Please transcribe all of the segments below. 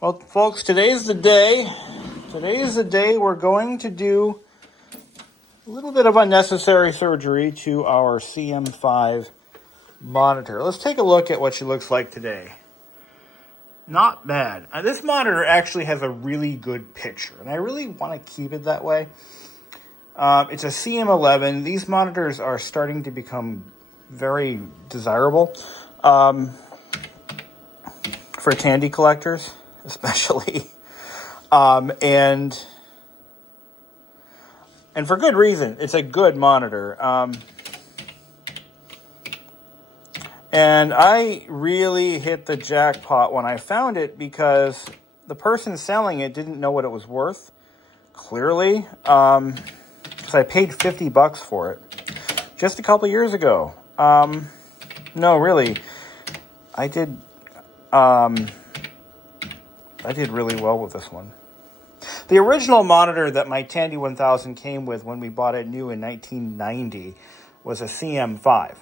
Well, folks, today's the day. Today's the day we're going to do a little bit of unnecessary surgery to our CM5 monitor. Let's take a look at what she looks like today. Not bad. This monitor actually has a really good picture, and I really want to keep it that way. It's a CM-11. These monitors are starting to become very desirable for Tandy collectors, especially. And for good reason. It's a good monitor. And I really hit the jackpot when I found it because the person selling it didn't know what it was worth, clearly. Because I paid $50 for it just a couple years ago. No, really. I did really well with this one. The original monitor that my Tandy 1000 came with when we bought it new in 1990 was a CM5.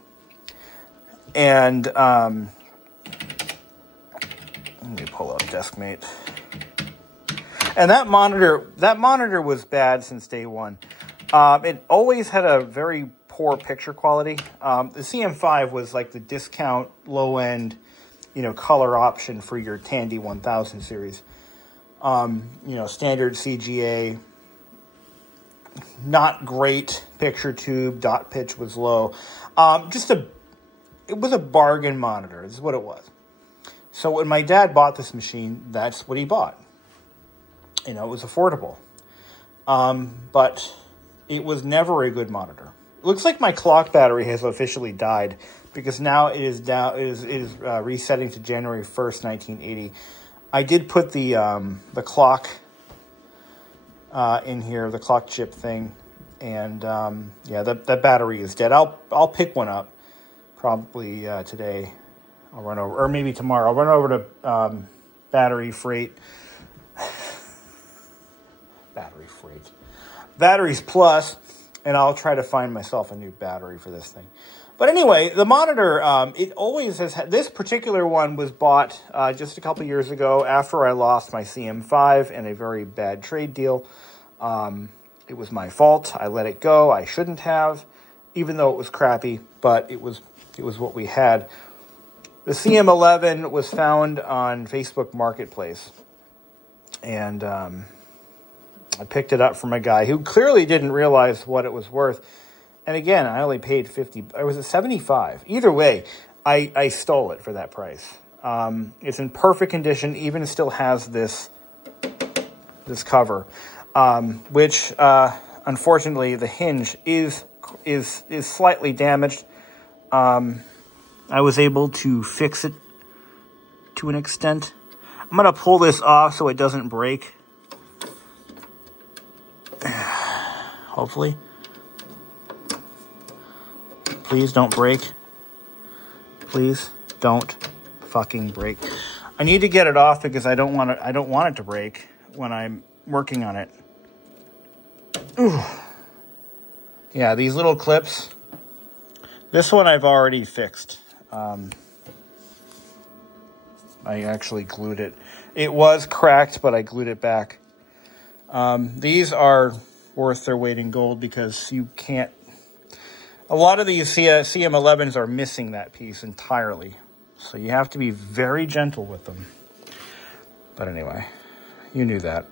And let me pull out DeskMate. And that monitor was bad since day one. It always had a very poor picture quality. The CM5 was like the discount low-end, color option for your Tandy 1000 series. Standard CGA, not great picture tube, dot pitch was low. It was a bargain monitor, is what it was. So when my dad bought this machine, that's what he bought. It was affordable. But it was never a good monitor. It looks like my clock battery has officially died because now it is resetting to January 1st, 1980. I did put the clock in here, the clock chip thing, and that battery is dead. I'll pick one up probably today. I'll run over, or maybe tomorrow. I'll run over to Battery Freight. Batteries Plus, and I'll try to find myself a new battery for this thing. But anyway, the monitor, it always has had, this particular one was bought just a couple years ago after I lost my CM5 in a very bad trade deal. It was my fault. I let it go. I shouldn't have, even though it was crappy, but it was what we had. The CM-11 was found on Facebook Marketplace, and I picked it up from a guy who clearly didn't realize what it was worth. And again, I only paid $50. It was a $75. Either way, I stole it for that price. It's in perfect condition. Even still has this cover, which unfortunately the hinge is slightly damaged. I was able to fix it to an extent. I'm gonna pull this off so it doesn't break. Hopefully. Please don't break. Please don't fucking break. I need to get it off because I don't want it to break when I'm working on it. Ooh. Yeah, these little clips. This one I've already fixed. I actually glued it. It was cracked, but I glued it back. These are worth their weight in gold because you can't. A lot of these CM-11s are missing that piece entirely. So you have to be very gentle with them. But anyway, you knew that.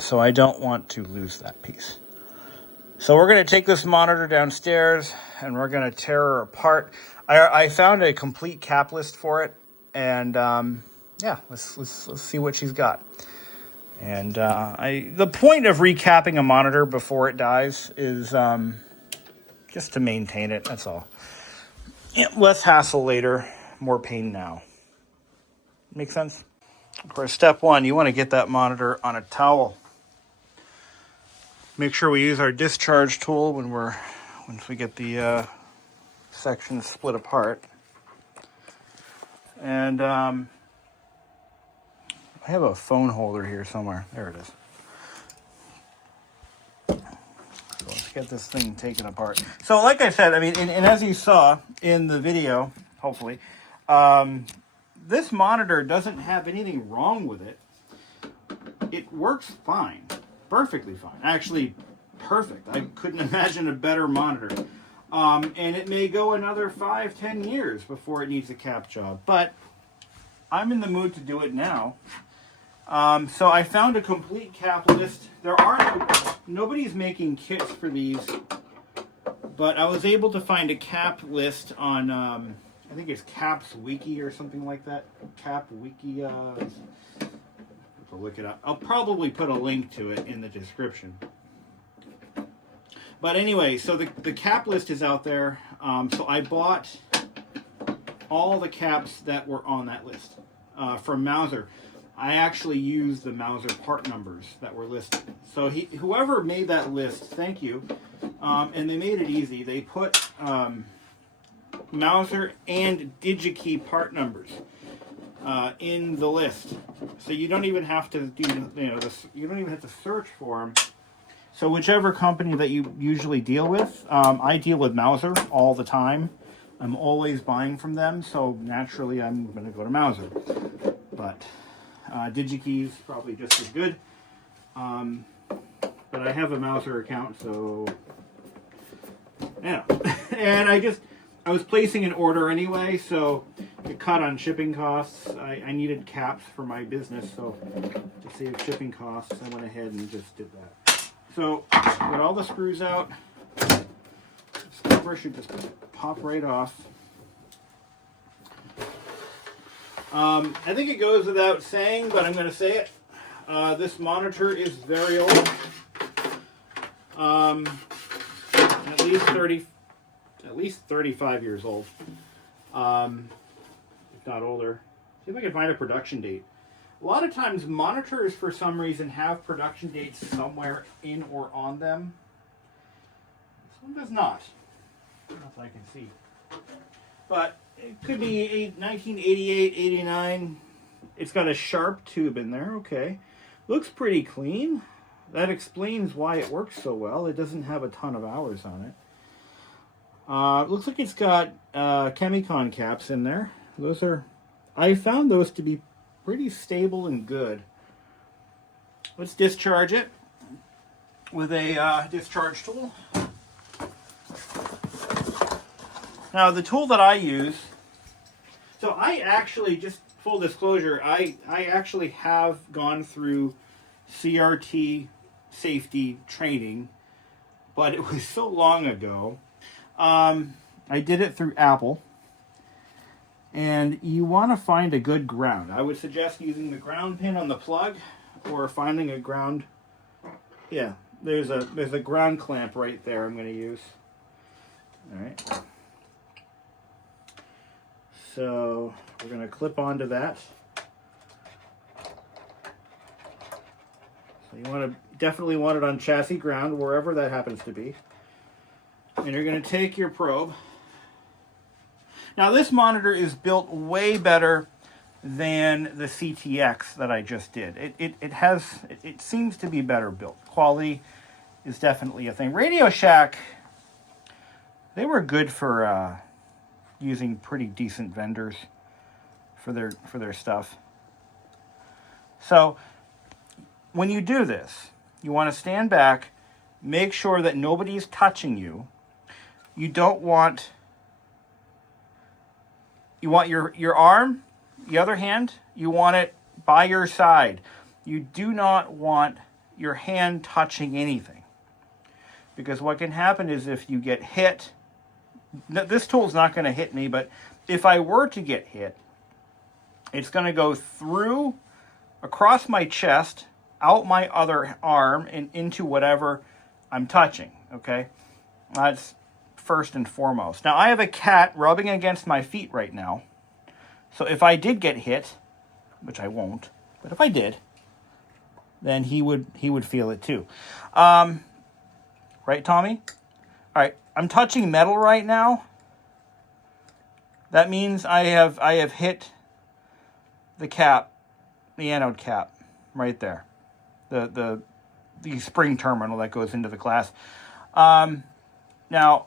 So I don't want to lose that piece. So we're going to take this monitor downstairs and we're going to tear her apart. I found a complete cap list for it. And let's see what she's got. And the point of recapping a monitor before it dies is just to maintain it. That's all. Yeah, less hassle later, more pain now. Make sense? For step one, you want to get that monitor on a towel. Make sure we use our discharge tool once we get the section split apart. And I have a phone holder here somewhere. There it is. So let's get this thing taken apart. So like I said, I mean, and as you saw in the video, hopefully, this monitor doesn't have anything wrong with it. It works fine, perfectly fine. Actually, perfect. I couldn't imagine a better monitor. And it may go another 5-10 years before it needs a cap job, but I'm in the mood to do it now. So I found a complete cap list. Nobody's making kits for these, but I was able to find a cap list on, I think it's Caps Wiki or something like that. Cap Wiki, I'll look it up. I'll probably put a link to it in the description. But anyway, so the cap list is out there. So I bought all the caps that were on that list from Mauser. I actually used the Mauser part numbers that were listed. So whoever made that list, thank you. And they made it easy. They put Mauser and DigiKey part numbers in the list, so you don't even have to do you don't even have to search for them. So whichever company that you usually deal with, I deal with Mauser all the time. I'm always buying from them, so naturally I'm going to go to Mauser. But DigiKey's probably just as good. But I have a Mauser account, so yeah. And I was placing an order anyway, so to cut on shipping costs, I needed caps for my business, so to save shipping costs, I went ahead and just did that. So, got all the screws out. This cover should just pop right off. I think it goes without saying, but I'm going to say it. This monitor is very old. At least 35 years old. If not older. See if I can find a production date. A lot of times monitors, for some reason, have production dates somewhere in or on them. This one does not. Not that I can see. But it could be 1988, 89. It's got a sharp tube in there. Okay. Looks pretty clean. That explains why it works so well. It doesn't have a ton of hours on it. Looks like it's got Chemicon caps in there. I found those to be pretty stable and good. Let's discharge it with a discharge tool. Now the tool that I use, so I actually, just full disclosure, I actually have gone through CRT safety training, but it was so long ago. I did it through Apple, and you want to find a good ground. I would suggest using the ground pin on the plug, or finding a ground. Yeah, there's a ground clamp right there I'm going to use. All right. So we're going to clip onto that. So you definitely want it on chassis ground, wherever that happens to be. And you're going to take your probe. Now this monitor is built way better than the CTX that I just did. It seems to be better built. Quality is definitely a thing. Radio Shack, they were good for using pretty decent vendors for their stuff. So when you do this, you want to stand back, make sure that nobody's touching you. You don't want, you want your arm, the other hand, you want it by your side. You do not want your hand touching anything. Because what can happen is if you get hit, this tool's not going to hit me, but if I were to get hit, it's going to go through, across my chest, out my other arm, and into whatever I'm touching, okay? That's first and foremost. Now, I have a cat rubbing against my feet right now, so if I did get hit, which I won't, but if I did, then he would feel it too. Right, Tommy? All right, I'm touching metal right now. That means I have hit the cap, the anode cap, right there. The spring terminal that goes into the glass. Now,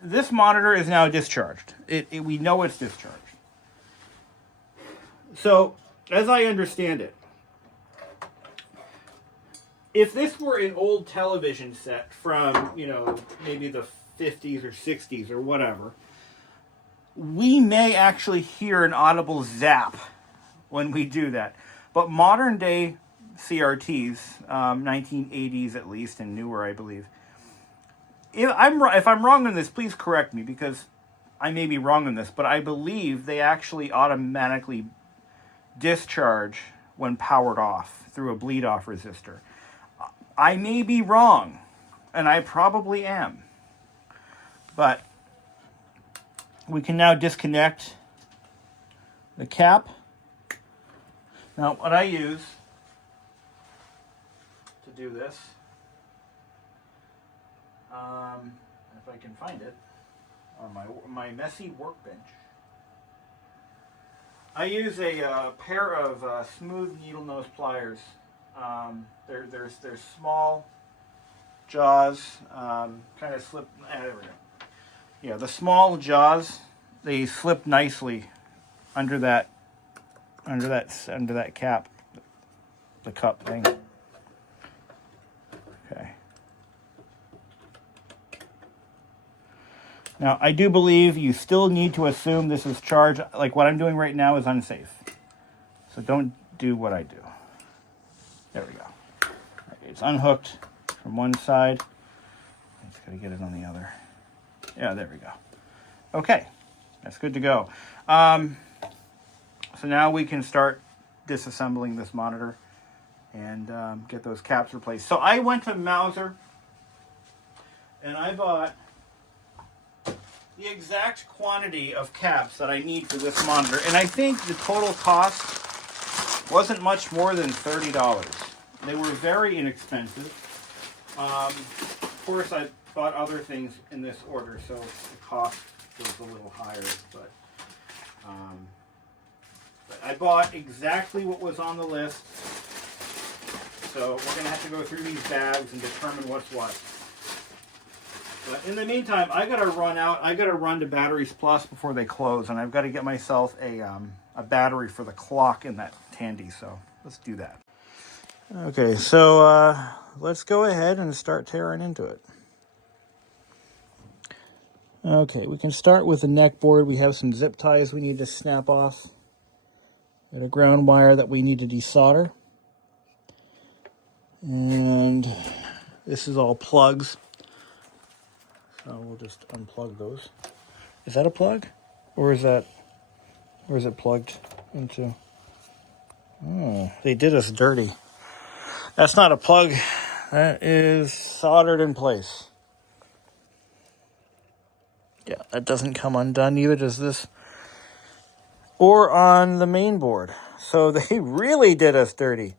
this monitor is now discharged. We know it's discharged. So, as I understand it, if this were an old television set from, you know, maybe the 50s or 60s or whatever, we may actually hear an audible zap when we do that. But modern day CRTs, 1980s at least, and newer, I believe. If I'm wrong on this, please correct me, because I may be wrong on this, but I believe they actually automatically discharge when powered off through a bleed-off resistor. I may be wrong, and I probably am. But we can now disconnect the cap. Now, what I use to do this, if I can find it, on my messy workbench, I use a pair of smooth needle nose pliers. They're small jaws, kind of slip. There we go. Yeah, the small jaws, they slip nicely under that cap, the cup thing. Okay. Now, I do believe you still need to assume this is charged. Like what I'm doing right now is unsafe. So don't do what I do. There we go. Right, it's unhooked from one side. I just gotta get it on the other. Yeah, there we go. Okay, that's good to go. So now we can start disassembling this monitor and get those caps replaced. So I went to Mauser and I bought the exact quantity of caps that I need for this monitor. And I think the total cost wasn't much more than $30. They were very inexpensive. Of course, I bought other things in this order, so the cost was a little higher, but I bought exactly what was on the list. So we're going to have to go through these bags and determine what's what. But in the meantime, I got to run out. I got to run to Batteries Plus before they close, and I've got to get myself a battery for the clock in that Tandy. So let's do that. Okay, so let's go ahead and start tearing into it. Okay, we can start with the neck board. We have some zip ties we need to snap off. Got a ground wire that we need to desolder. And this is all plugs. So we'll just unplug those. Is that a plug? Or is it plugged into? Oh, they did us dirty. That's not a plug. That is soldered in place. Yeah, that doesn't come undone. Neither does this. Or on the main board. So they really did us dirty.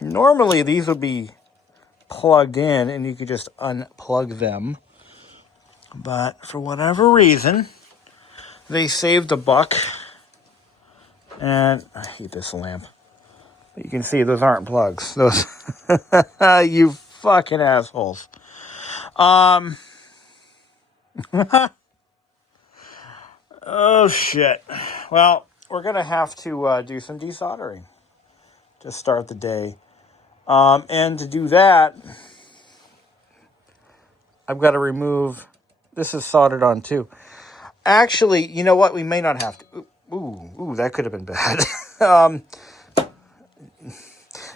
Normally these would be plugged in and you could just unplug them. But for whatever reason, they saved a buck. And I hate this lamp. But you can see those aren't plugs. Those you fucking assholes. Oh shit. Well, we're gonna have to do some desoldering to start the day. And to do that, I've got to remove. This is soldered on too. Actually, you know what? We may not have to. Ooh, that could have been bad.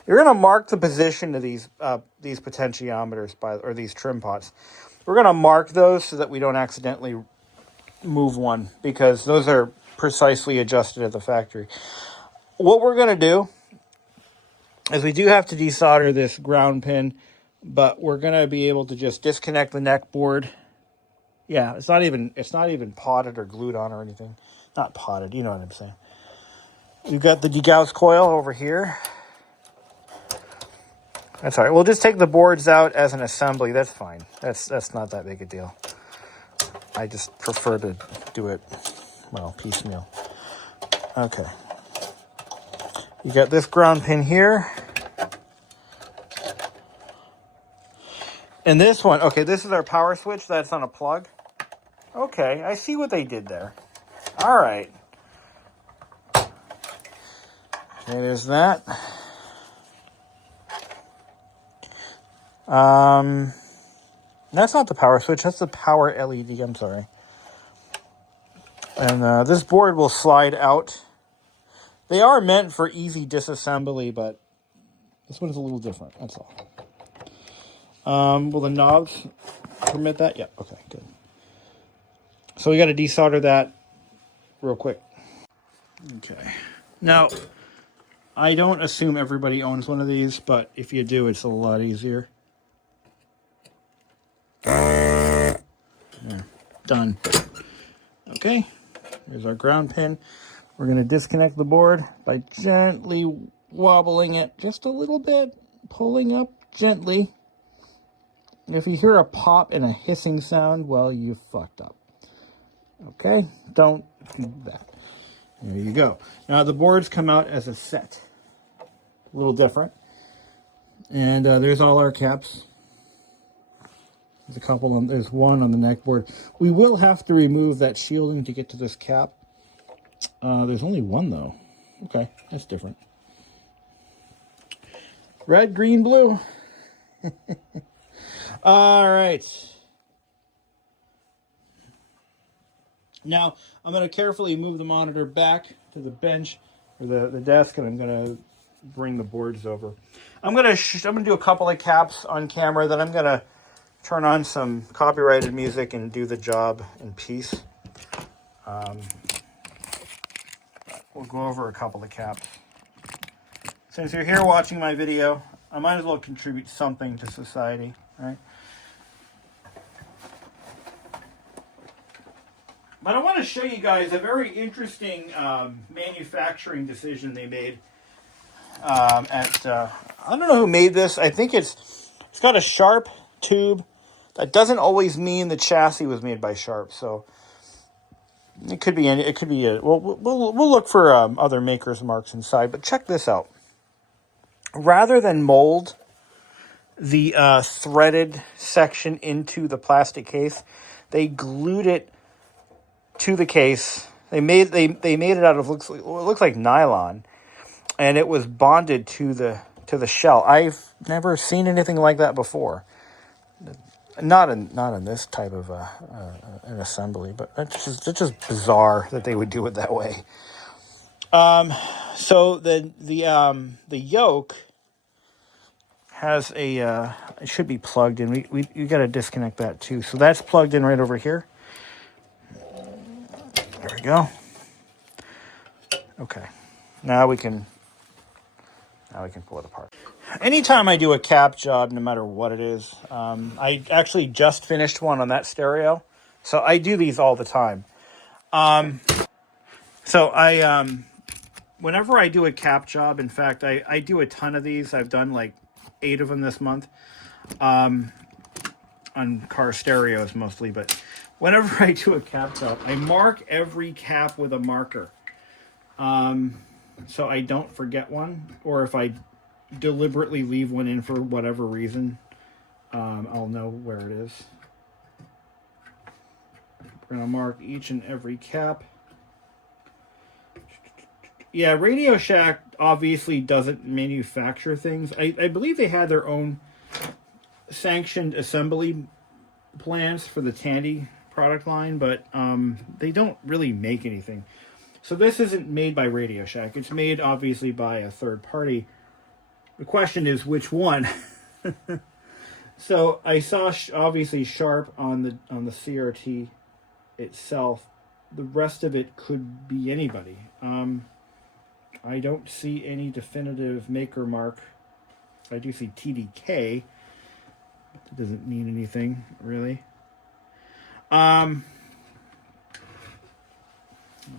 You're going to mark the position of these potentiometers or these trim pots. We're going to mark those so that we don't accidentally move one, because those are precisely adjusted at the factory. What we're going to do is we do have to desolder this ground pin, but we're going to be able to just disconnect the neck board. Yeah, it's not even potted or glued on or anything. Not potted, you know what I'm saying. We've got the degauss coil over here. That's all right. We'll just take the boards out as an assembly. That's fine. That's not that big a deal. I just prefer to do it, well, piecemeal. Okay. You got this ground pin here. And this one, okay, this is our power switch. That's on a plug. Okay, I see what they did there. All right. Okay, there's that. That's not the power switch. That's the power LED. I'm sorry. And this board will slide out. They are meant for easy disassembly, but this one is a little different. That's all. Will the knobs permit that? Yeah. Okay, good. So we got to desolder that real quick. Okay. Now, I don't assume everybody owns one of these, but if you do, it's a lot easier. Yeah, done. Okay, here's our ground pin. We're going to disconnect the board by gently wobbling it just a little bit, pulling up gently. If you hear a pop and a hissing sound, well, you fucked up. Okay, don't do that. There you go. Now the boards come out as a set. A little different. And there's all our caps. There's a couple on, there's one on the neck board. We will have to remove that shielding to get to this cap. There's only one though. Okay, that's different. Red, green, blue. All right. Now I'm going to carefully move the monitor back to the bench or the desk, and I'm going to bring the boards over. I'm going to do a couple of caps on camera. Then I'm going to turn on some copyrighted music and do the job in peace. We'll go over a couple of caps. Since you're here watching my video, I might as well contribute something to society, right? But I want to show you guys a very interesting manufacturing decision they made I don't know who made this. I think it's got a Sharp tube. That doesn't always mean the chassis was made by Sharp, so it could be we'll look for other makers' marks inside. But check this out. Rather than mold the threaded section into the plastic case, they glued it to the case. They made it out of what looks like nylon, and it was bonded to the shell. I've never seen anything like that before. Not in this type of an assembly, but it's just bizarre that they would do it that way. So the yoke has a it should be plugged in. We got to disconnect that too. So that's plugged in right over here. There we go. Okay, now we can pull it apart. Anytime I do a cap job, no matter what it is, I actually just finished one on that stereo, so I do these all the time. So whenever I do a cap job, in fact, I do a ton of these. I've done like 8 of them this month, on car stereos mostly. But whenever I do a cap job, I mark every cap with a marker, so I don't forget one, or if I deliberately leave one in for whatever reason, I'll know where it is. We're going to mark each and every cap. Yeah, Radio Shack obviously doesn't manufacture things. I believe they had their own sanctioned assembly plans for the Tandy product line, but they don't really make anything. So this isn't made by Radio Shack. It's made obviously by a third party. The question is which one. So I saw obviously Sharp on the CRT itself. The rest of it could be anybody. I don't see any definitive maker mark. I do see TDK. It doesn't mean anything really. Let's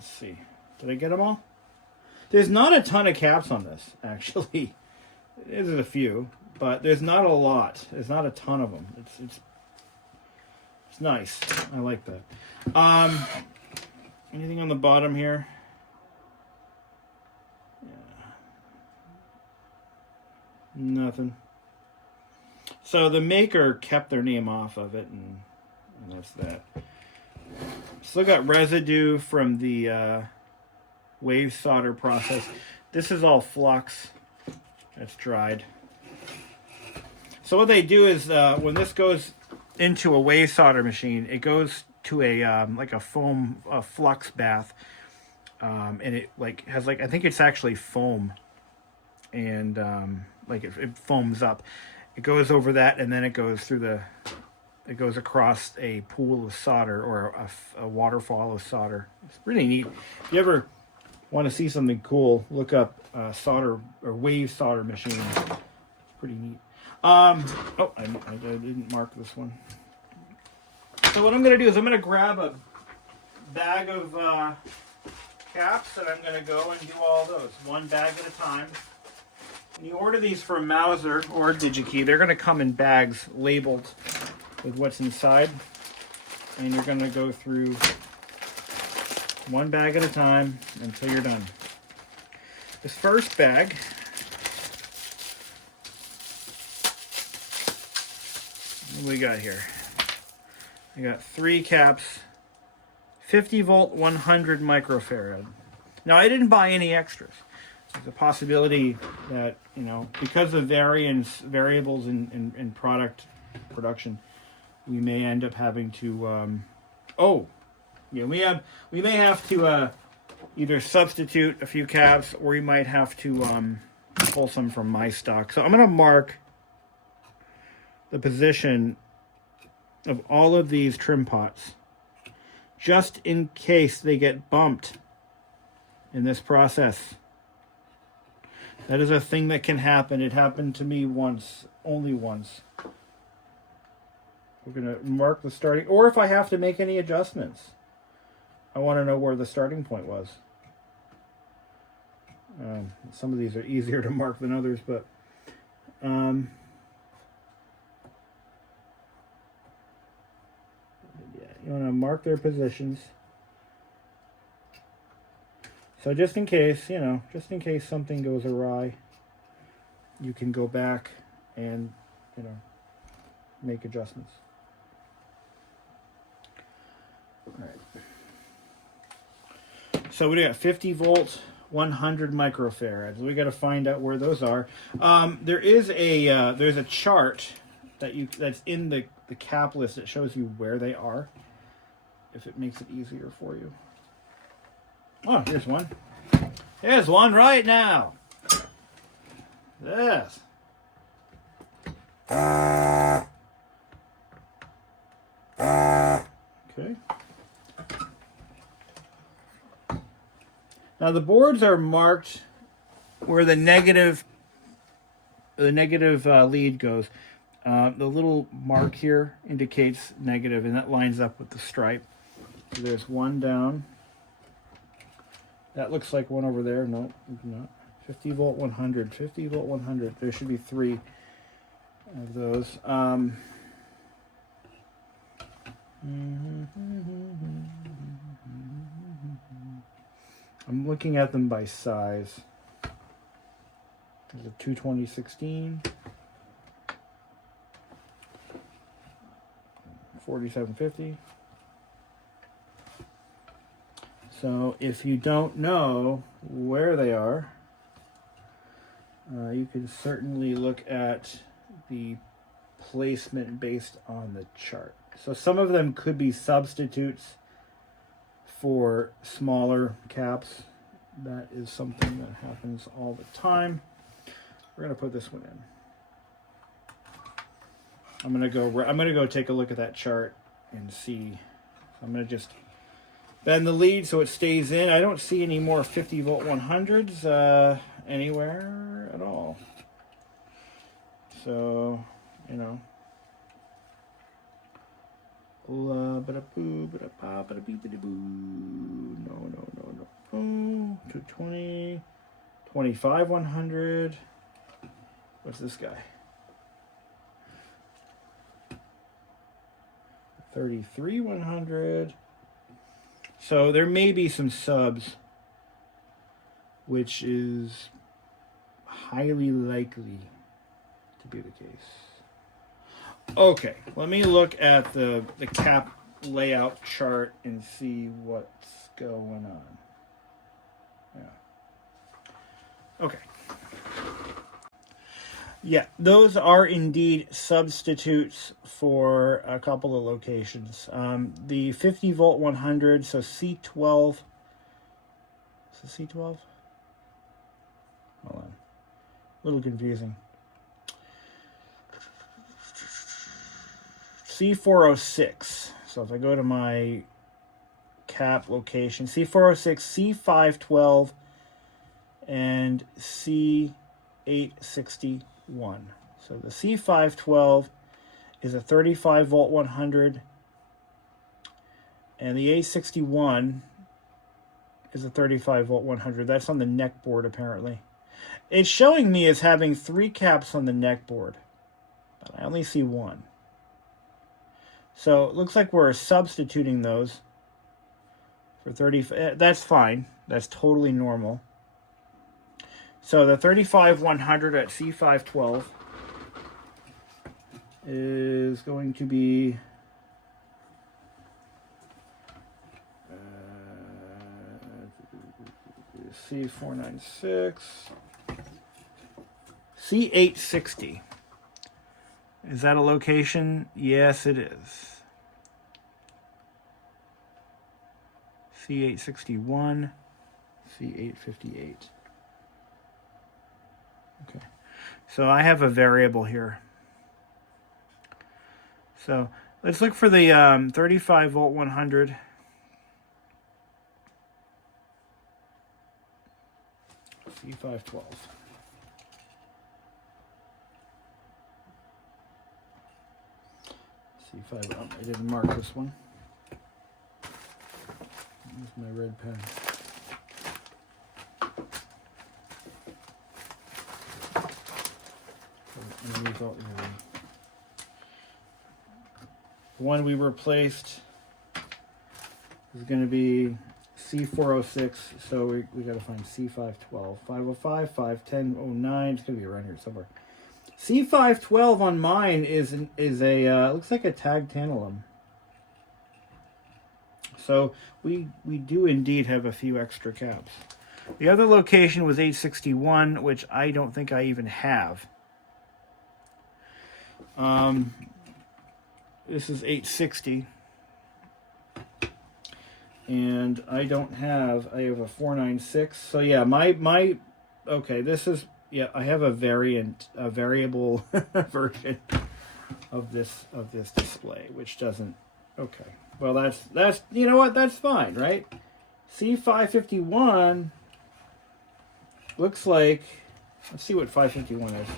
see. Did I get them all? There's not a ton of caps on this, actually. There's a few, but there's not a lot. There's not a ton of them. It's nice. I like that. Anything on the bottom here? Yeah. Nothing. So the maker kept their name off of it, and that's that. Still got residue from the wave solder process. This is all flux that's dried. So what they do is when this goes into a wave solder machine, it goes to a like a foam flux bath, and it like has like, I think it's actually foam, and like it foams up. It goes over that, and then it goes through it goes across a pool of solder, or a waterfall of solder. It's really neat. If you ever want to see something cool, look up solder or wave solder machine. It's pretty neat. Oh, I didn't mark this one. So what I'm going to do is I'm going to grab a bag of caps, and I'm going to go and do all those, one bag at a time. When you order these from Mauser or DigiKey, they're going to come in bags labeled with what's inside, and you're going to go through one bag at a time until you're done. This first bag, what do we got here? I got 3 caps, 50 volt, 100 microfarad. Now, I didn't buy any extras. There's a possibility that, you know, because of variables in production, we may end up having to, we may have to either substitute a few caps, or we might have to pull some from my stock. So I'm going to mark the position of all of these trim pots, just in case they get bumped in this process. That is a thing that can happen. It happened to me once, only once. We're going to mark the starting, or if I have to make any adjustments, I want to know where the starting point was. Some of these are easier to mark than others, but yeah, you want to mark their positions. So just in case, you know, just in case something goes awry, you can go back and, you know, make adjustments. All right. So we got 50 volts, 100 microfarads. We got to find out where those are. There is there's a chart that's in the cap list that shows you where they are, if it makes it easier for you. Oh, here's one. Here's one right now. Yes. Okay. Now the boards are marked where the negative lead goes. The little mark here indicates negative, and that lines up with the stripe. So there's one down. That looks like one over there. No, not. 50 volt 100. 50 volt 100. There should be 3 of those. I'm looking at them by size. There's a 220/16, 4750. So if you don't know where they are, you can certainly look at the placement based on the chart. So some of them could be substitutes for smaller caps. That is something that happens all the time. We're going to put this one in. I'm going to go take a look at that chart and see. I'm going to just bend the lead so it stays in. I don't see any more 50 volt 100s anywhere at all. So, you know. No. 220, 25 100. What's this guy? 33 100. So there may be some subs, which is highly likely to be the case. Okay, let me look at the cap layout chart and see what's going on. Yeah. Okay. Yeah, those are indeed substitutes for a couple of locations. The 50 volt 100, so C12. Is it C12? Hold on. A little confusing. C406. So if I go to my cap location, C406, C512, and C861. So the C512 is a 35 volt 100, and the A61 is a 35 volt 100. That's on the neck board apparently. It's showing me as having 3 caps on the neck board, but I only see 1. So it looks like we're substituting those for 30. That's fine. That's totally normal. So the 35 100 at C512 is going to be C496, C860. Is that a location? Yes, it is. C861, C858. Okay. So I have a variable here. So let's look for the 35 volt 100. C512. C5. Oh, I didn't mark this one. Use my red pen. The one we replaced is going to be C406, so we got to find C512. 505, 51009. It's going to be around here somewhere. C512 on mine is a looks like a tag tantalum. So we do indeed have a few extra caps. The other location was 861, which I don't think I even have. This is 860. And I don't have, I have a 496. So yeah, my okay, this is, yeah, I have a variable version of this display, which doesn't, okay. Well, that's you know what, that's fine, right? C551 looks like, let's see what 551 is.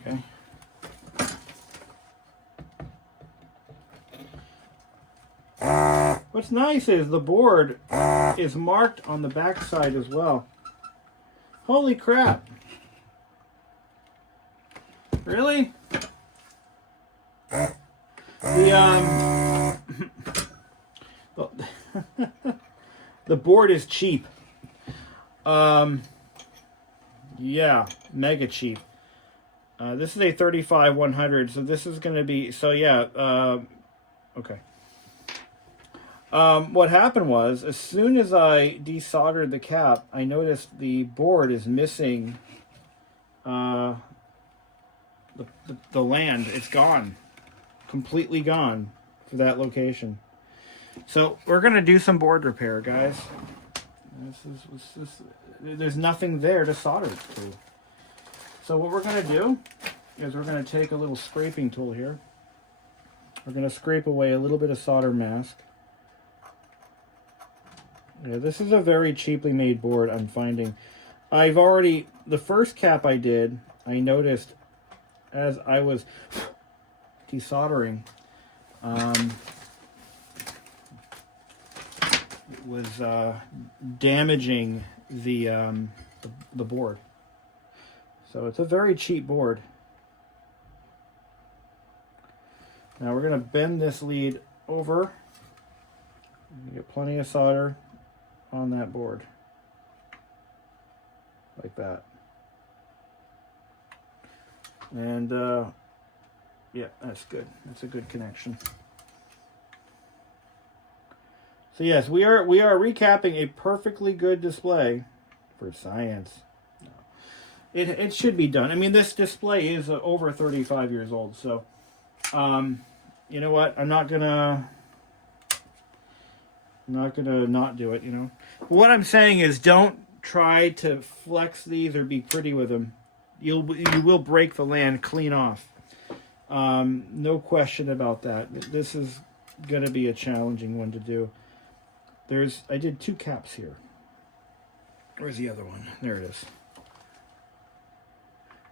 Okay. What's nice is the board is marked on the back side as well. Holy crap. Really? The board is cheap. Yeah, mega cheap. This is a 35 100, so this is going to be, so yeah, okay. What happened was, as soon as I desoldered the cap, I noticed the board is missing the land. It's gone. Completely gone for that location. So we're going to do some board repair, guys. There's nothing there to solder to. So what we're going to do is we're going to take a little scraping tool here. We're going to scrape away a little bit of solder mask. Yeah, this is a very cheaply made board, I'm finding. I've already, the first cap I did, I noticed as I was desoldering, it was damaging the board. So it's a very cheap board. Now we're going to bend this lead over. You get plenty of solder on that board. Like that. And yeah, that's good. That's a good connection. So yes, we are recapping a perfectly good display for science. No. It should be done. I mean, this display is over 35 years old, so you know what? I'm not gonna not do it. You know, what I'm saying is, don't try to flex these or be pretty with them. You will break the land clean off. No question about that. This is going to be a challenging one to do. I did 2 caps here. Where's the other one? There it is.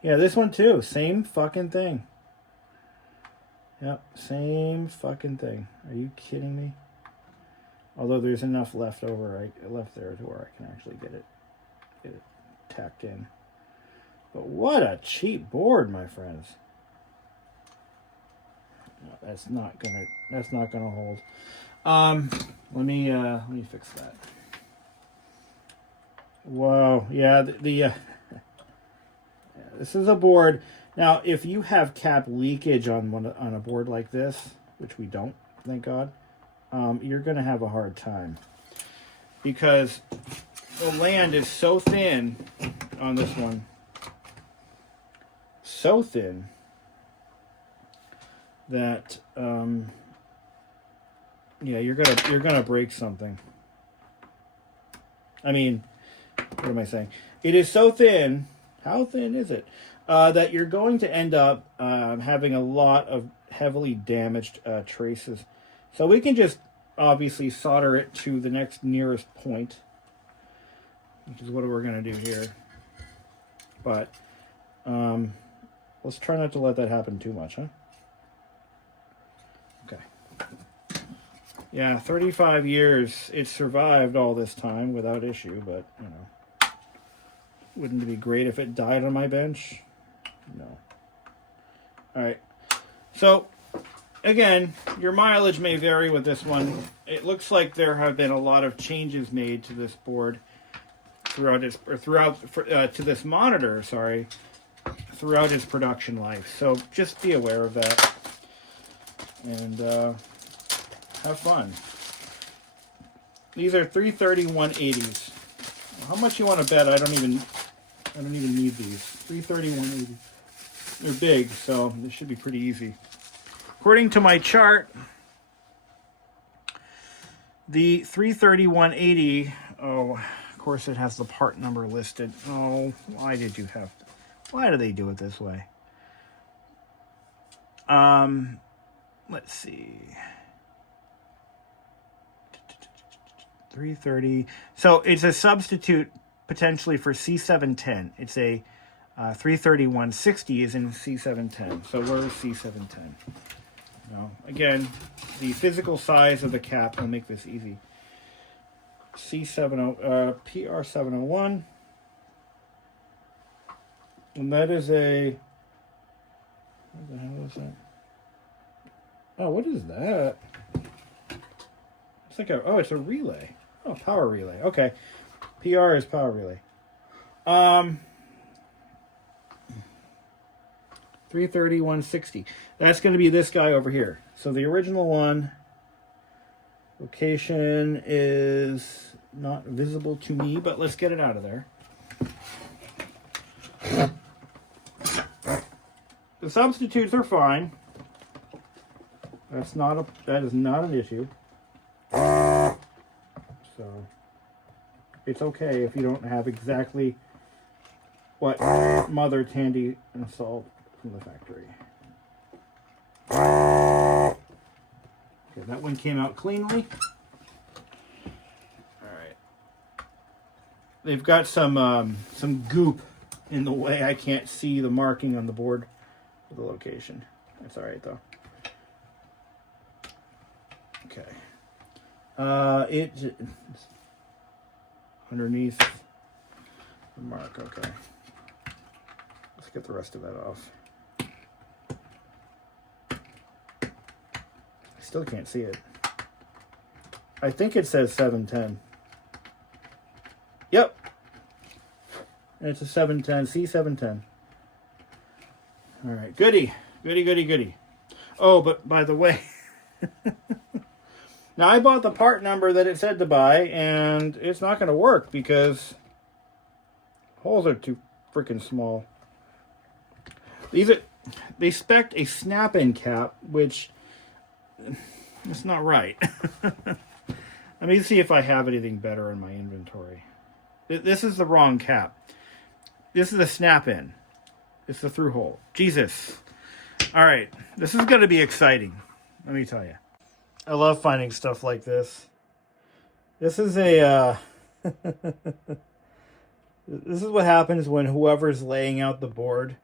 Yeah, this one too. Same fucking thing. Yep, same fucking thing. Are you kidding me? Although there's enough left over, left there to where I can actually get it tacked in. But what a cheap board, my friends. No, that's not gonna hold. Let me fix that. Whoa, yeah, yeah, this is a board. Now, if you have cap leakage on a board like this, which we don't, thank God, you're gonna have a hard time because the land is so thin on this one, so thin that yeah, you're gonna break something. I mean, what am I saying? It is so thin. How thin is it? That you're going to end up having a lot of heavily damaged traces. So we can just obviously solder it to the next nearest point, which is what we're going to do here. But let's try not to let that happen too much, huh? Okay. Yeah, 35 years. It survived all this time without issue, but, you know, wouldn't it be great if it died on my bench? No. All right. So, again, your mileage may vary with this one. It looks like there have been a lot of changes made to this board throughout this monitor, throughout its production life. So just be aware of that and have fun. These are 330-180s. How much you want to bet? I don't even need these. 330-180. They're big, so this should be pretty easy. According to my chart, the 330-180, oh, of course it has the part number listed. Oh, why do they do it this way? Let's see. 330. So it's a substitute potentially for C710. It's a 330-160 is in C710. So where's C710? No. Again, the physical size of the cap will make this easy. PR701. And that is a... What the hell is that? Oh, what is that? It's like it's a relay. Oh, power relay. Okay. PR is power relay. 330-160. That's going to be this guy over here. So the original one, location is not visible to me, but let's get it out of there. The substitutes are fine. That is not an issue. So it's okay if you don't have exactly what Mother Tandy installed from the factory. Okay, that one came out cleanly. All right. They've got some goop in the way. I can't see the marking on the board for the location. That's all right though. Okay. It's underneath the mark. Okay. Let's get the rest of that off. I still can't see it. I think it says 710. Yep. And it's a 710, C710. All right, goody. Oh, but by the way, now I bought the part number that it said to buy, and it's not going to work because holes are too freaking small. They spec'd a snap-in cap, which it's not right. Let me see if I have anything better in my inventory. This is the wrong cap. This is a snap-in. It's the through hole. Jesus. All right, this is going to be exciting. Let me tell you. I love finding stuff like this. This is a... this is what happens when whoever's laying out the board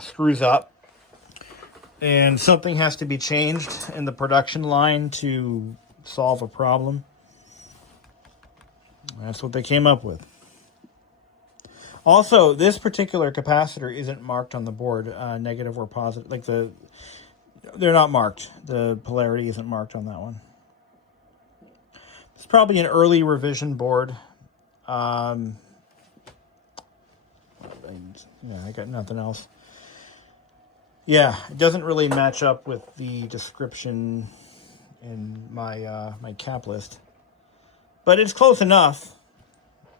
screws up. And something has to be changed in the production line to solve a problem. That's what they came up with. Also, this particular capacitor isn't marked on the board, negative or positive. Like they're not marked. The polarity isn't marked on that one. It's probably an early revision board. I got nothing else. Yeah, it doesn't really match up with the description in my my cap list. But it's close enough.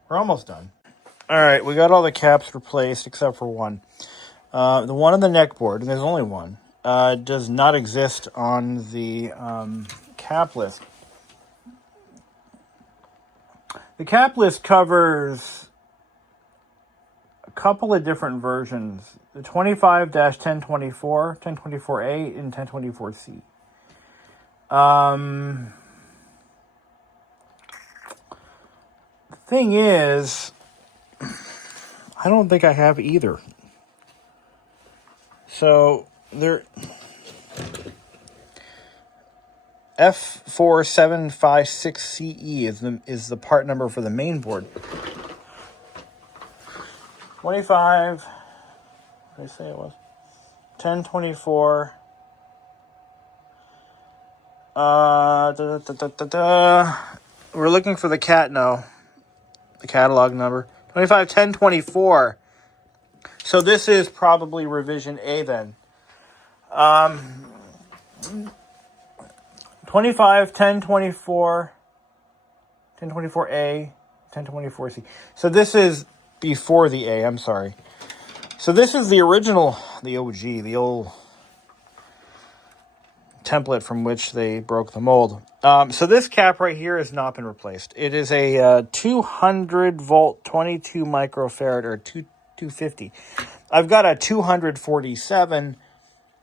We're almost done. All right, we got all the caps replaced except for one. The one on the neck board, and there's only one, does not exist on the cap list. The cap list covers a couple of different versions. The 25-1024, 1024A, and 1024C. The thing is, I don't think I have either. So there, F4756CE is the part number for the main board. 25. What did I say it was? 1024. We're looking for the the catalog number. 251024. So this is probably revision A then. 251024, 1024A, 1024C. So this is before the A, I'm sorry. So this is the original, the OG, the old template from which they broke the mold. So this cap right here has not been replaced. It is a 200 volt, 22 microfarad, or 250. I've got a 247.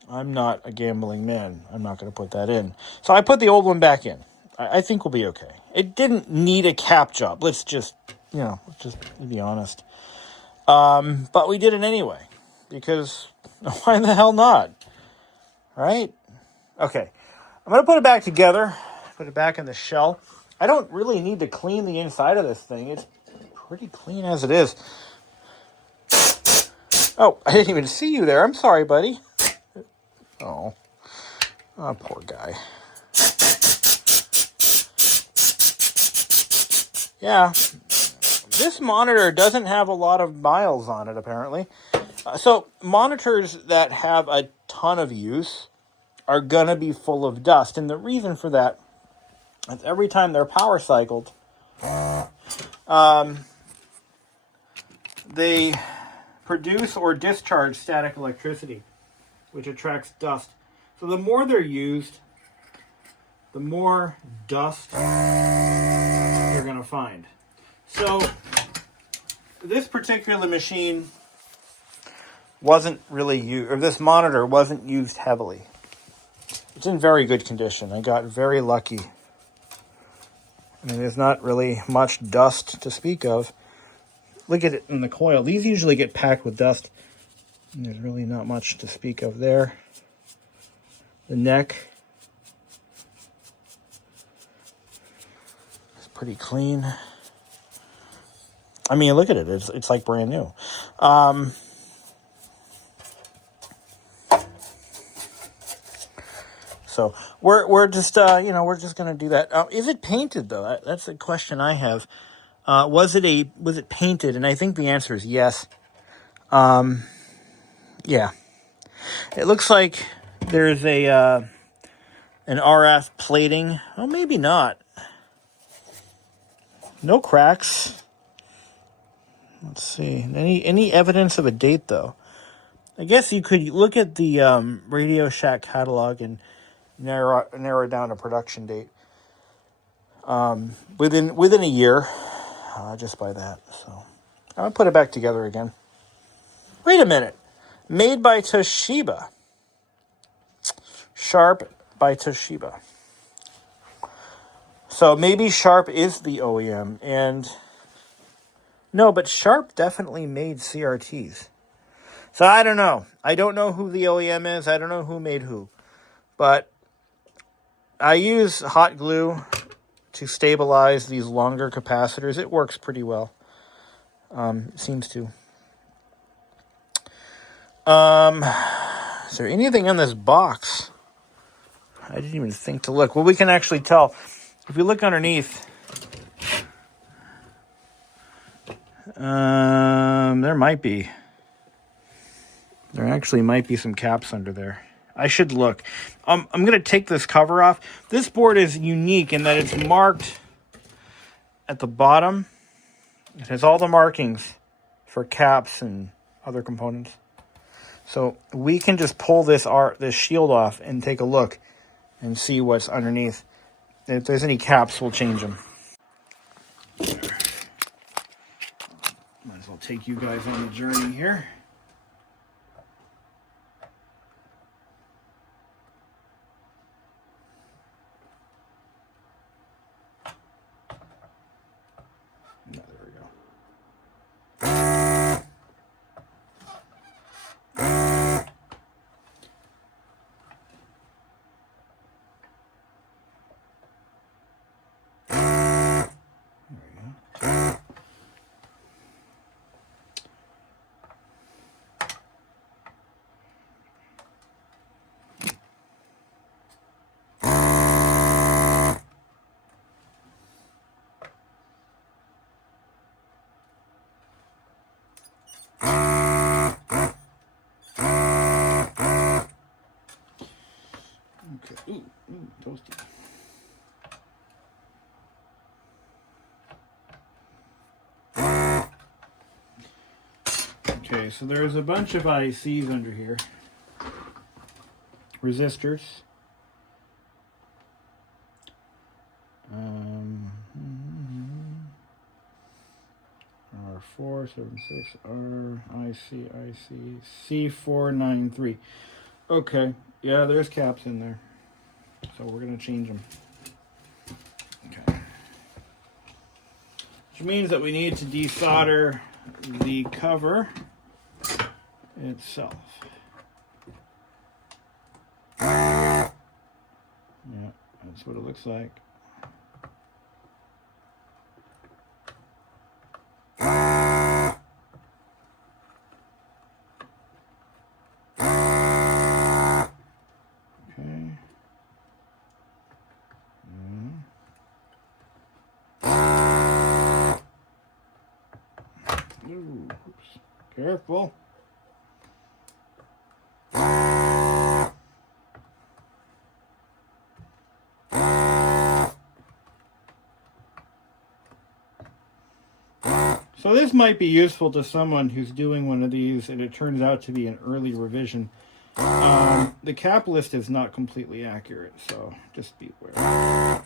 I'm not a gambling man. I'm not going to put that in. So I put the old one back in. I think we'll be okay. It didn't need a cap job. Let's just be honest. But we did it anyway, because why the hell not? Right? Okay. I'm going to put it back together, put it back in the shell. I don't really need to clean the inside of this thing. It's pretty clean as it is. Oh, I didn't even see you there. I'm sorry, buddy. Oh, poor guy. Yeah. This monitor doesn't have a lot of miles on it, apparently. So monitors that have a ton of use are going to be full of dust. And the reason for that is every time they're power cycled, they produce or discharge static electricity, which attracts dust. So the more they're used, the more dust you're going to find. So this particular machine wasn't really used, or this monitor wasn't used heavily. It's in very good condition. I got very lucky. I mean, there's not really much dust to speak of. Look at it in the coil. These usually get packed with dust. And there's really not much to speak of there. The neck is pretty clean. I mean, look at it. It's like brand new. So we're just we're just gonna do that. Is it painted though? That's a question I have. Was it painted? And I think the answer is yes. Yeah. It looks like there's an RF plating. Oh, maybe not. No cracks. Let's see. Any evidence of a date, though? I guess you could look at the Radio Shack catalog and narrow it down to production date. Within a year, just by that. So I'll put it back together again. Wait a minute. Made by Toshiba. Sharp by Toshiba. So maybe Sharp is the OEM, and no, but Sharp definitely made CRTs. So I don't know. I don't know who the OEM is. I don't know who made who. But I use hot glue to stabilize these longer capacitors. It works pretty well. It seems to. Is there anything in this box? I didn't even think to look. Well, we can actually tell. If we look underneath, there might be. There actually might be some caps under there. I should look. I'm going to take this cover off. This board is unique in that it's marked at the bottom. It has all the markings for caps and other components. So we can just pull this shield off and take a look and see what's underneath. If there's any caps, we'll change them. Might as well take you guys on the journey here. No, there we go. Okay. Ooh, toasty. Okay, so there's a bunch of ICs under here. Resistors. R476, IC, C493. Okay, yeah, there's caps in there. So we're going to change them. Okay. Which means that we need to desolder the cover itself. Yeah, that's what it looks like. Ooh, oops. Careful. So this might be useful to someone who's doing one of these and it turns out to be an early revision. The cap list is not completely accurate, so just be aware.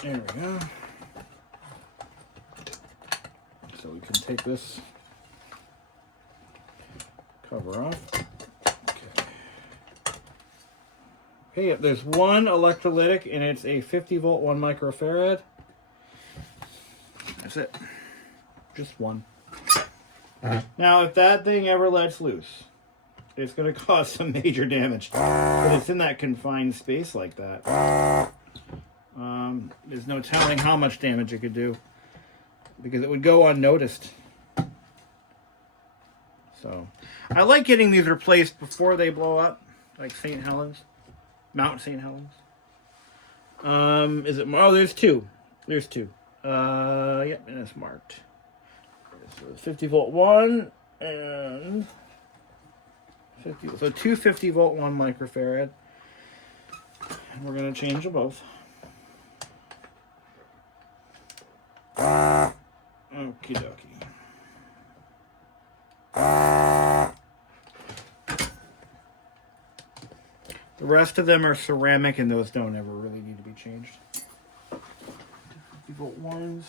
There we go. So we can take this cover off. Okay, there's one electrolytic and it's a 50 volt 1 microfarad. That's it. Just one. Now, if that thing ever lets loose, it's going to cause some major damage. But it's in that confined space like that. There's no telling how much damage it could do because it would go unnoticed. So, I like getting these replaced before they blow up, like St. Helens, Mount St. Helens. Is it? Oh, there's two. There's two. Yep, and it's marked. So 50 volt one and 50, so two 50-volt, 1 microfarad. And we're going to change them both. Okie dokie. The rest of them are ceramic, and those don't ever really need to be changed. 50-volt ones.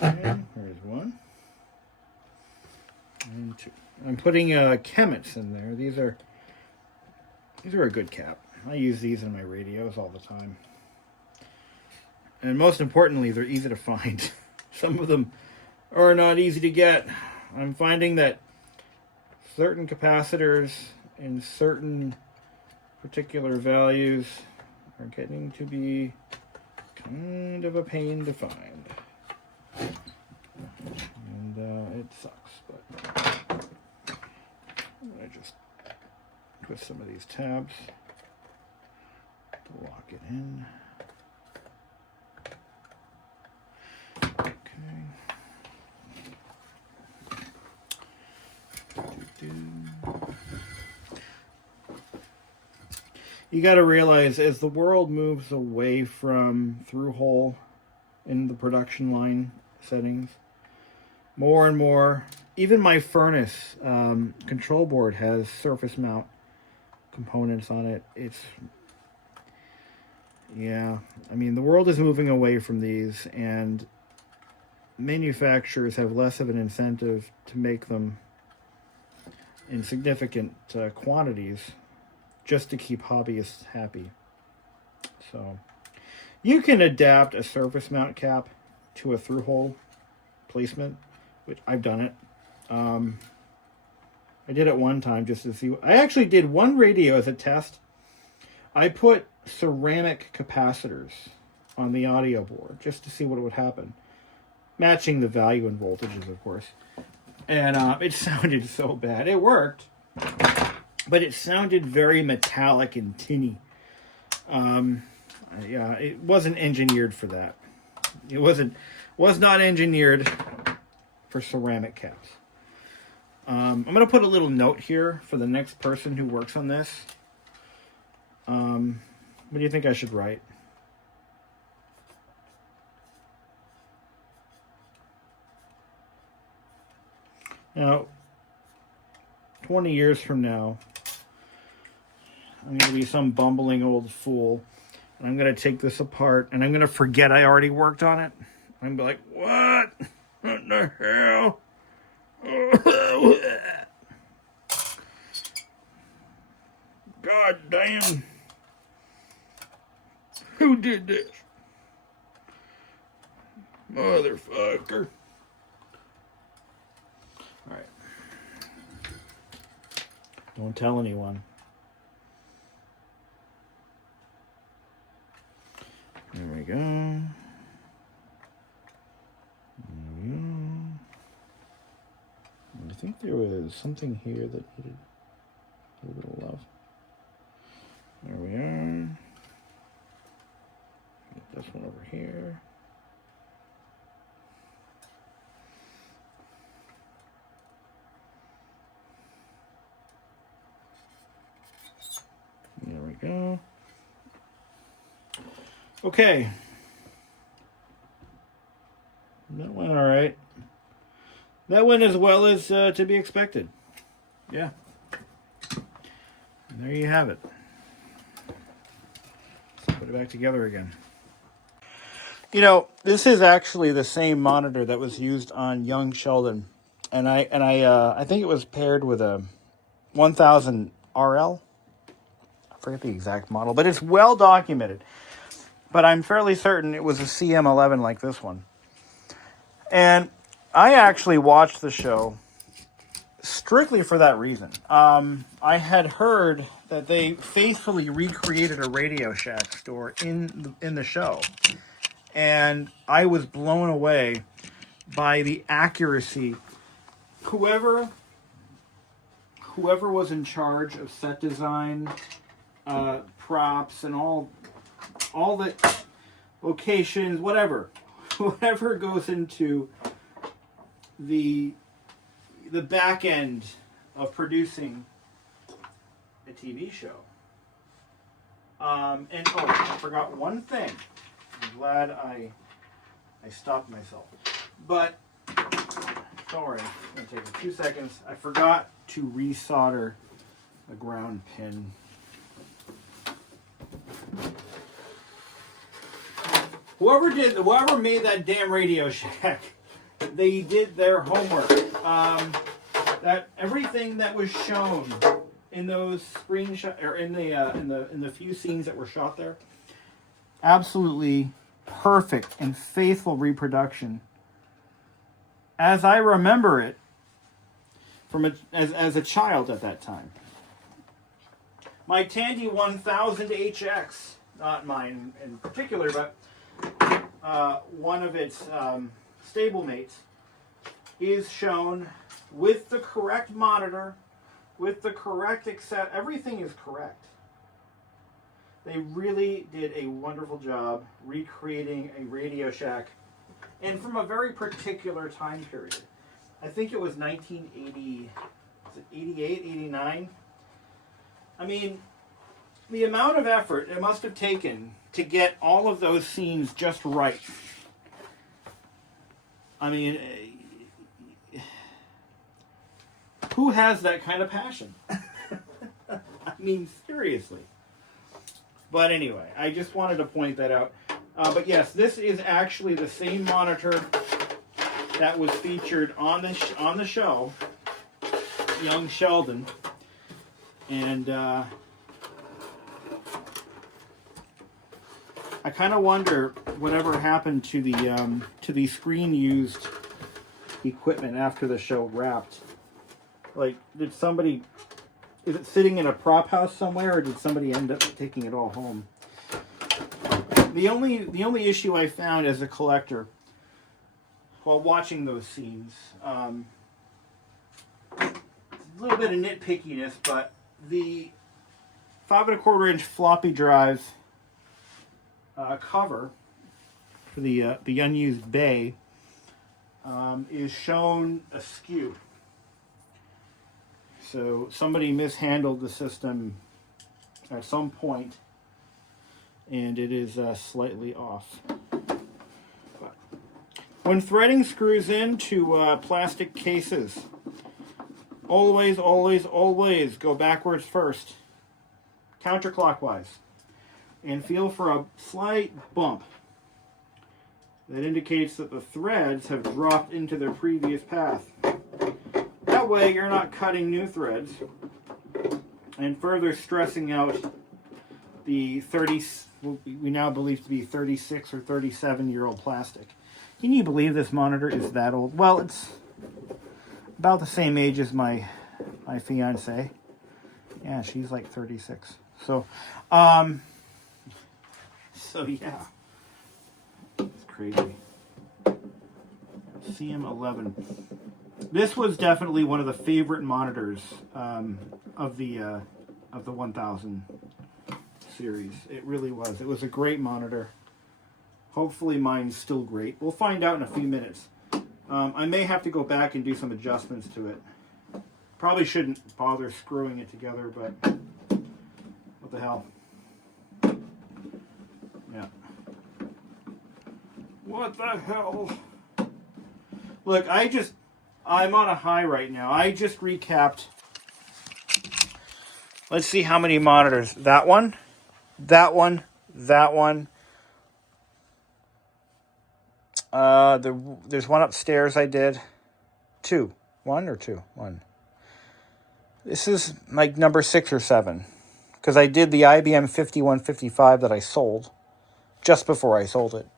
Okay, there's one. And two. I'm putting Chemits in there. These are a good cap. I use these in my radios all the time. And most importantly, they're easy to find. Some of them are not easy to get. I'm finding that certain capacitors in certain particular values are getting to be kind of a pain to find. And it sucks, but I'm going to just twist some of these tabs to lock it in. Okay. You got to realize, as the world moves away from through-hole in the production line settings, more and more, even my furnace control board has surface mount components on it. Yeah, I mean, the world is moving away from these, and manufacturers have less of an incentive to make them in significant quantities just to keep hobbyists happy. So you can adapt a surface mount cap to a through-hole placement, which I've done it. I did it one time just to see. I actually did one radio as a test. I put ceramic capacitors on the audio board just to see what would happen, matching the value and voltages, of course. And it sounded so bad. It worked, but it sounded very metallic and tinny. Yeah, it wasn't engineered for that. It was not engineered for ceramic caps. I'm going to put a little note here for the next person who works on this. What do you think I should write? Now, 20 years from now, I'm going to be some bumbling old fool, and I'm going to take this apart, and I'm going to forget I already worked on it. I'm going to be like, what? What the hell? God damn. Who did this? Motherfucker. Alright. Don't tell anyone. There we go. I think there was something here that needed a little bit of love. There we are. Get this one over here. There we go. Okay. That went all right. That went as well as to be expected. Yeah. And there you have it. Let's put it back together again. You know, this is actually the same monitor that was used on Young Sheldon, and I think it was paired with a 1000 RL. I forget the exact model, but it's well documented. But I'm fairly certain it was a CM-11 like this one. And I actually watched the show strictly for that reason. I had heard that they faithfully recreated a Radio Shack store in the show, and I was blown away by the accuracy. Whoever was in charge of set design, props, and all the locations, whatever goes into the back end of producing a TV show. And I forgot one thing. I'm glad I stopped myself. But don't worry, it's going to take a few seconds. I forgot to resolder a ground pin. Whoever made that damn Radio Shack, they did their homework. That everything that was shown in those screenshots, or in the few scenes that were shot there, absolutely perfect and faithful reproduction, as I remember it from as a child at that time. My Tandy 1000 HX, not mine in particular, but one of its stablemates, is shown with the correct monitor, with the correct accept. Everything is correct. They really did a wonderful job recreating a Radio Shack, and from a very particular time period. I think it was 1980, was it 88, 89? I mean, the amount of effort it must have taken to get all of those scenes just right. I mean, who has that kind of passion? I mean, seriously. But anyway, I just wanted to point that out. But yes, this is actually the same monitor that was featured on the show, Young Sheldon, and I kind of wonder whatever happened to the screen used equipment after the show wrapped. Like, is it sitting in a prop house somewhere, or did somebody end up taking it all home? The only issue I found as a collector while watching those scenes, a little bit of nitpickiness, but the 5 1/4-inch floppy drive cover for the unused bay is shown askew. So somebody mishandled the system at some point, and it is slightly off. But when threading screws into plastic cases, always go backwards first, counterclockwise, and feel for a slight bump that indicates that the threads have dropped into their previous path. That way you're not cutting new threads and further stressing out the 30, we now believe to be 36 or 37-year-old plastic. Can you believe this monitor is that old? Well, it's about the same age as my fiance. Yeah, she's like 36. So yeah, it's crazy. CM-11. This was definitely one of the favorite monitors of the 1000 series. It really was. It was a great monitor. Hopefully mine's still great. We'll find out in a few minutes. I may have to go back and do some adjustments to it. Probably shouldn't bother screwing it together, but what the hell. Yeah. What the hell? Look, I'm on a high right now. I just recapped. Let's see how many monitors. That one, that one, that one. There's one upstairs I did. Two. One or two? One. This is like number 6 or 7. Because I did the IBM 5155 that I sold just before I sold it.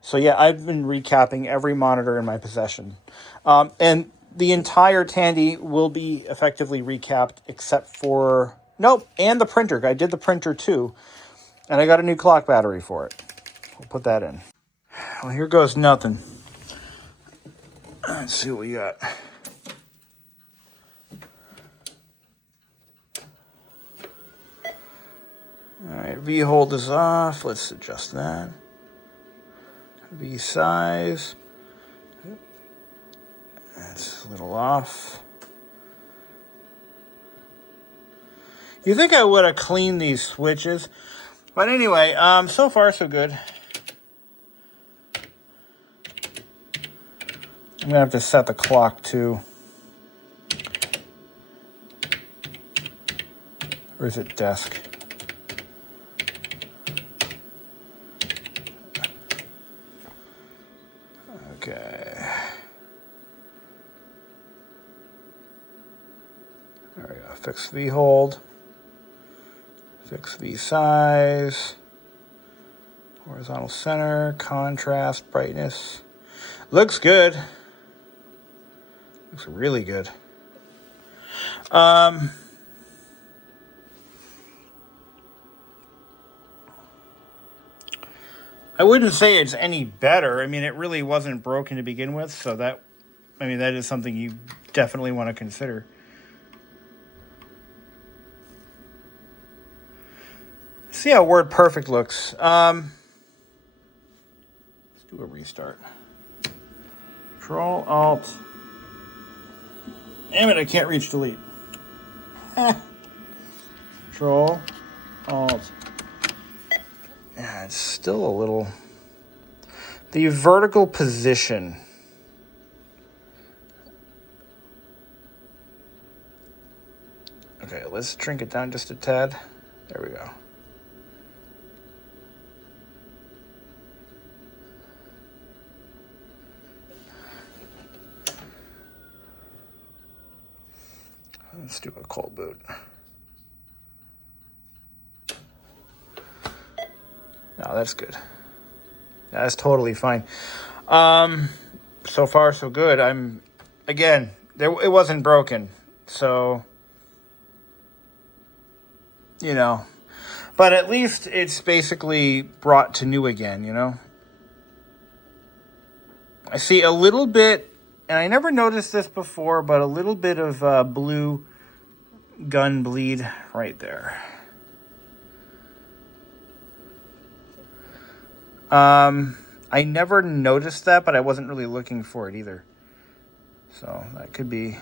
So yeah, I've been recapping every monitor in my possession. And the entire Tandy will be effectively recapped except for... Nope, and the printer. I did the printer too. And I got a new clock battery for it. We'll put that in. Well, here goes nothing. Let's see what we got. All right, V hold is off. Let's adjust that. V size. That's a little off. You think I would have cleaned these switches? But anyway, so far so good. I'm gonna have to set the clock too. Or is it desk? Okay. There we go. Fix V hold. Fix V size. Horizontal center. Contrast. Brightness. Looks good. Looks really good. I wouldn't say it's any better. I mean, it really wasn't broken to begin with, so that is something you definitely want to consider. See how WordPerfect looks. Let's do a restart. Control Alt. Damn it, I can't reach delete. Control Alt. Yeah, it's still a little... The vertical position. Okay, let's shrink it down just a tad. There we go. Let's do a cold boot. No, that's good. That's totally fine. So far, so good. It wasn't broken. So, but at least it's basically brought to new again, I see a little bit, and I never noticed this before, but a little bit of blue gun bleed right there. I never noticed that, but I wasn't really looking for it either. So that could be...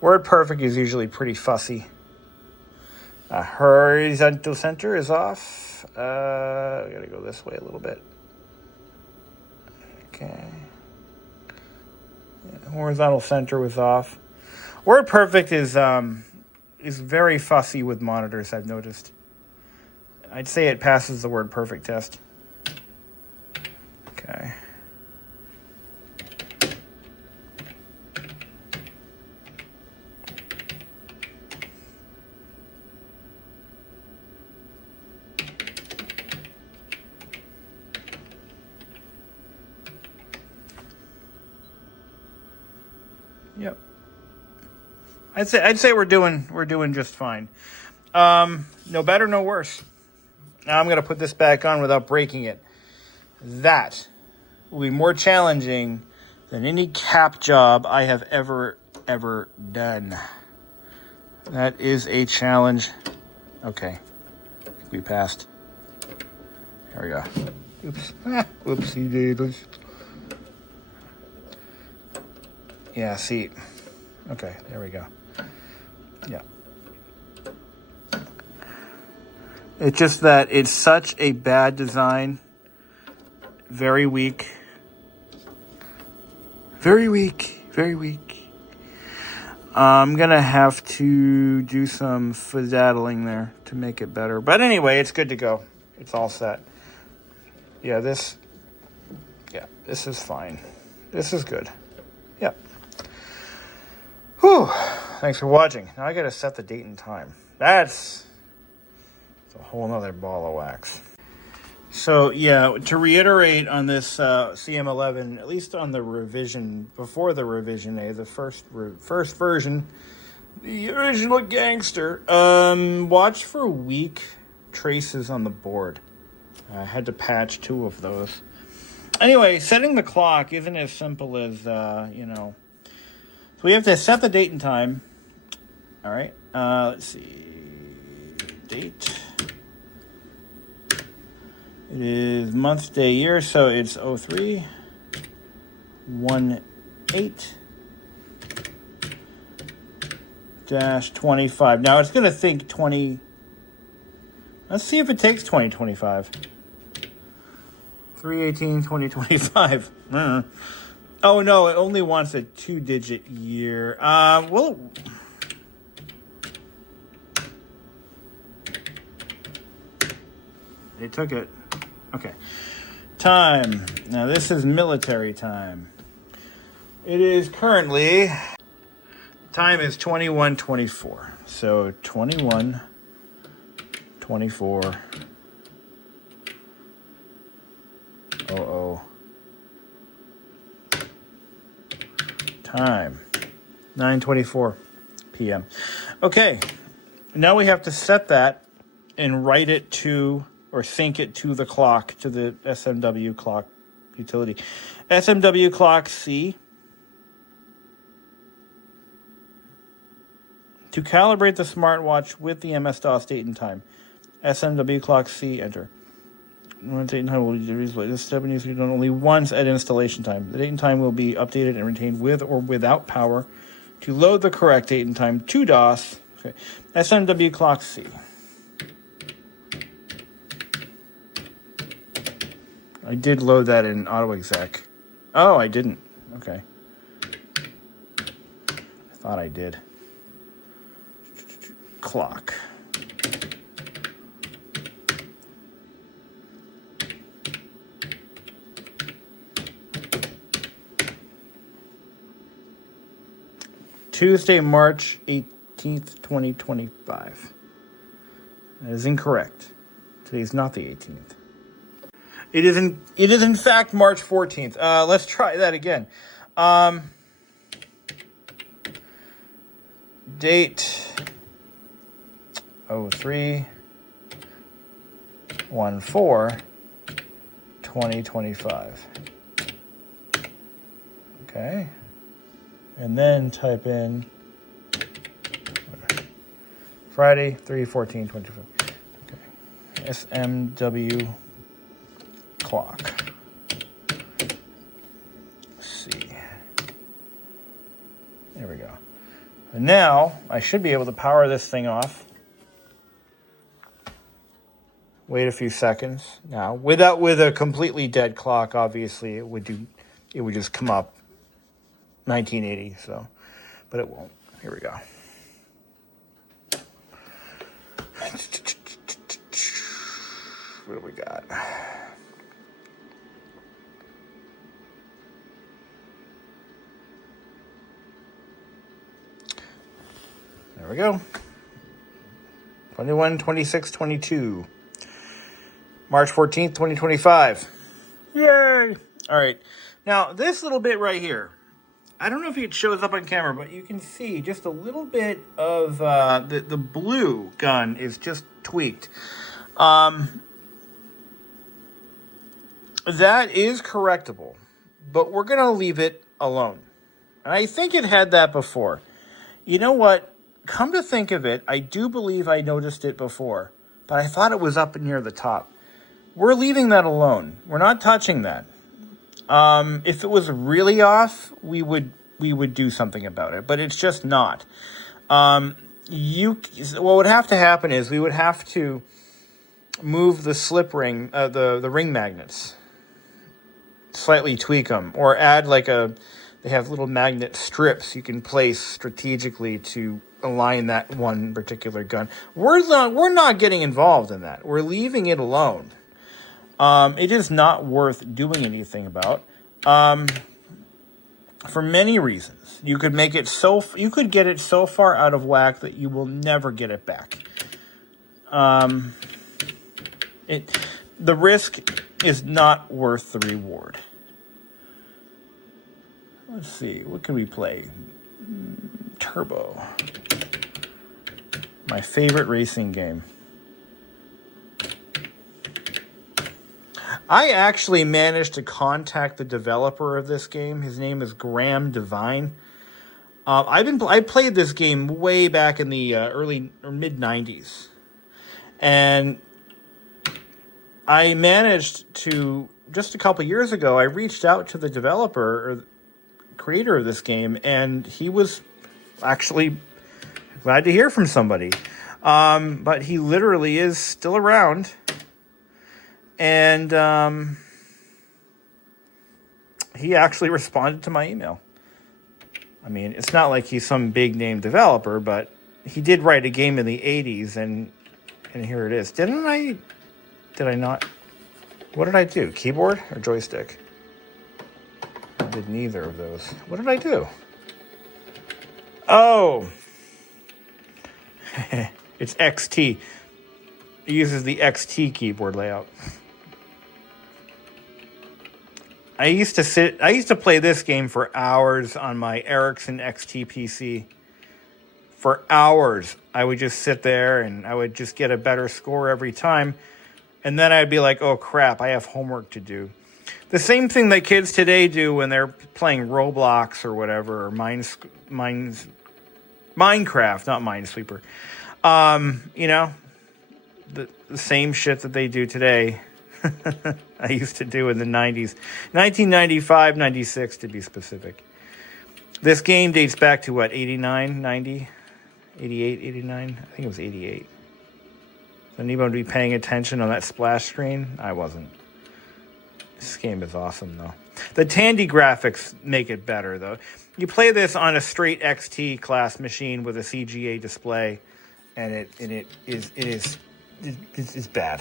WordPerfect is usually pretty fussy. Horizontal center is off. We gotta go this way a little bit. Okay. Yeah, horizontal center was off. WordPerfect is very fussy with monitors, I've noticed. I'd say it passes the WordPerfect test. Okay. Yep. I'd say we're doing just fine. No better, no worse. Now I'm gonna put this back on without breaking it. That will be more challenging than any cap job I have ever done. That is a challenge. Okay, I think we passed. There we go. Oops. Whoopsie daisies. Yeah, see. Okay, there we go. Yeah. It's just that it's such a bad design. Very weak. Very weak. Very weak. I'm going to have to do some fizzaddling there to make it better. But anyway, it's good to go. It's all set. Yeah, this is fine. This is good. Yeah. Whew. Thanks for watching. Now I got to set the date and time. That's a whole nother ball of wax. So, yeah, to reiterate on this CM-11, at least on the revision, before the revision A, the first version, the original gangster, watch for weak traces on the board. I had to patch 2 of those. Anyway, setting the clock isn't as simple as, you know. So we have to set the date and time. All right. Let's see. Date. It is month, day, year. So it's 03 18-25. Now it's going to think 20. Let's see if it takes 2025. 3/18/2025. Oh no, it only wants a 2-digit year. Well, they took it. Okay. Time. Now this is military time. It is currently, time is 21:24. So 21:24. Time 9:24 p.m. Okay, now we have to set that and write it to, or sync it to the clock, to the SMW clock utility. SMW clock C. To calibrate the smartwatch with the MS-DOS date and time. SMW clock C, enter. Date and time will be displayed. This step needs to be done only once at installation time. The date and time will be updated and retained with or without power to load the correct date and time to DOS. Okay. SMW clock C. I did load that in AutoExec. Oh, I didn't. Okay. I thought I did. Clock. Tuesday, March 18th, 2025. That is incorrect. Today's not the 18th. It is in fact March 14th. Let's try that again. Date 03/14/2025. Okay. And then type in Friday, 3/14/25. Okay. SMW clock. Let's see. There we go. And now I should be able to power this thing off. Wait a few seconds. Now, with a completely dead clock, obviously it would just come up 1980, so, but it won't. Here we go. What do we got? There we go. 21/26/22. March 14th, 2025. Yay! All right. Now, this little bit right here, I don't know if it shows up on camera, but you can see just a little bit of the blue gun is just tweaked. That is correctable, but we're going to leave it alone. And I think it had that before. You know what? Come to think of it, I do believe I noticed it before, but I thought it was up near the top. We're leaving that alone. We're not touching that. If it was really off, we would do something about it, but it's just not. What would have to happen is we would have to move the slip ring, the ring magnets, slightly tweak them, or add they have little magnet strips you can place strategically to align that one particular gun. We're not getting involved in that. We're leaving it alone. It is not worth doing anything about, for many reasons. You could get it so far out of whack that you will never get it back. The risk is not worth the reward. Let's see, what can we play? Turbo. My favorite racing game. I actually managed to contact the developer of this game. His name is Graham Devine. I played this game way back in the early or mid 90s. And I managed to, just a couple years ago, I reached out to the developer or creator of this game, and he was actually glad to hear from somebody. But he literally is still around. And he actually responded to my email. I mean, it's not like he's some big name developer, but he did write a game in the 80s, and here it is. Did I not? What did I do? Keyboard or joystick? I did neither of those. What did I do? Oh. It's XT. It uses the XT keyboard layout. I used to play this game for hours on my Ericsson XT PC. For hours. I would just sit there and I would just get a better score every time. And then I'd be like, oh crap, I have homework to do. The same thing that kids today do when they're playing Roblox or whatever, or Minecraft, not Minesweeper. You know, the same shit that they do today. I used to do in the 90s. 1995, 96 to be specific. This game dates back to what, 89, 90, 88, 89? I think it was 88. So anybody be paying attention on that splash screen? I wasn't. This game is awesome, though. The Tandy graphics make it better, though. You play this on a straight XT class machine with a CGA display, and it is bad.